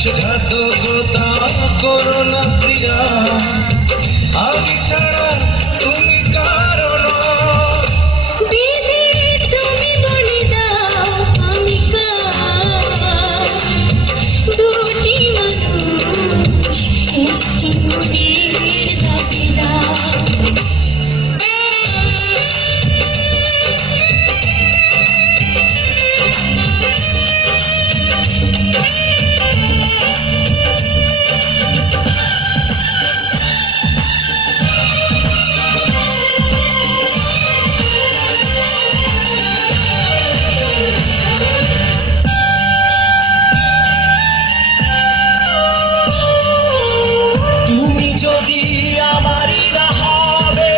বিশ্বাসঘাতকতা করো না প্রিয়া, আমি ছাড়া তুমি কারো না। বিধি তুমি বলে দাও আমি কার, দুটি মানুষ একটি মনের দাবিদার। যদি আমারই না হবে,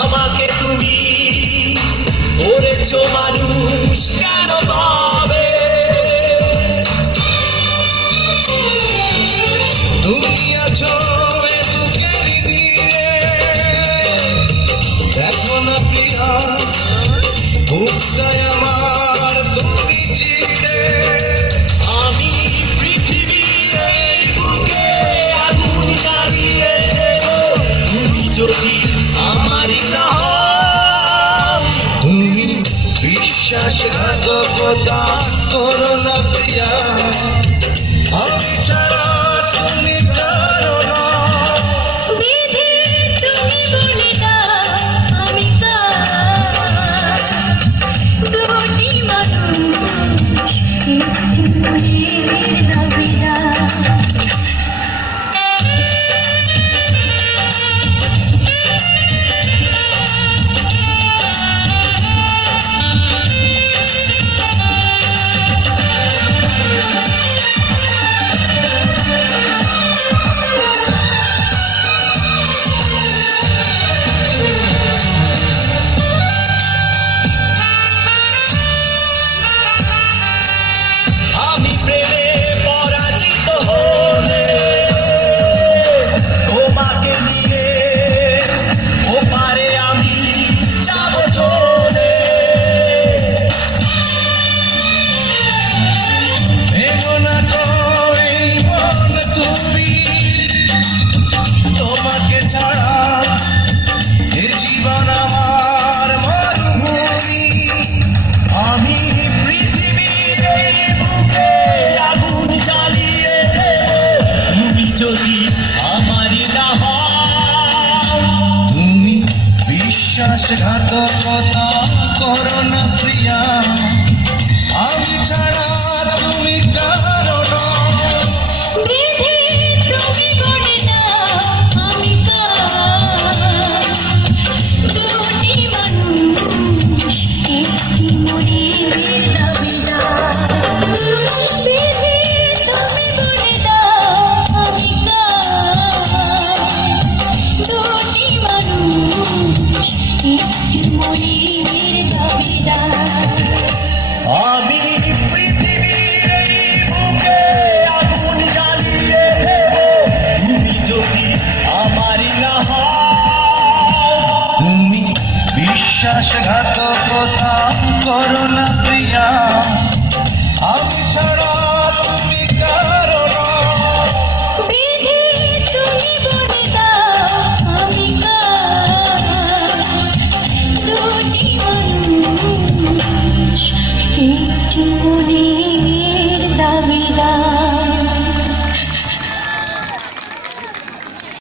আমাকে তুমি করেছো মানুষ কেন ভাবে? তুমি আছো এ বুকের ভিড়ে, দেখো না প্রিয়া বুকটায় আমার তুমি চিড়ে। আমি পৃথিবীর এই বুকে আগুন জ্বালিয়ে দেব, তুমি যদি আমারই না হও। তুমি বিশ্বাসঘাতকতা করো না প্রিয়া, আমি ছাড়া তুমি কারো না। বিধি তুমি বলে দাও আমি কার, দুটি মানুষ একটি মনের দাবিদার। আমি প্রেমে পরাজিত হলে তোমাকে নিয়ে ওপারে আমি যাব চলে। ভেঙো না তো এই মন তুমি, তোমাকে ছাড়া এ জীবন আমার মরুভূমি। আমি পৃথিবীর এই বুকে আগুন জ্বালিয়ে দেব, তুমি যদি আমারই না হও। তুমি বিশ্বাসঘাতকতা করো না প্রিয়া, আমি ছাড়া তুমি কারো না। বিধি তুমি বলে দাও আমি কার, দুটি মানুষ একটি মনের দাবিদার। বিধি তুমি বলে দাও আমি কার, দুটি মানুষ একটি মনের দাবিদার। আমি পৃথিবীর এই বুকে আগুন জ্বালিয়ে দেব, তুমি যদি আমারই না হও। তুমি বিশ্বাসঘাতকতা করো না প্রিয়া, আমি ছাড়া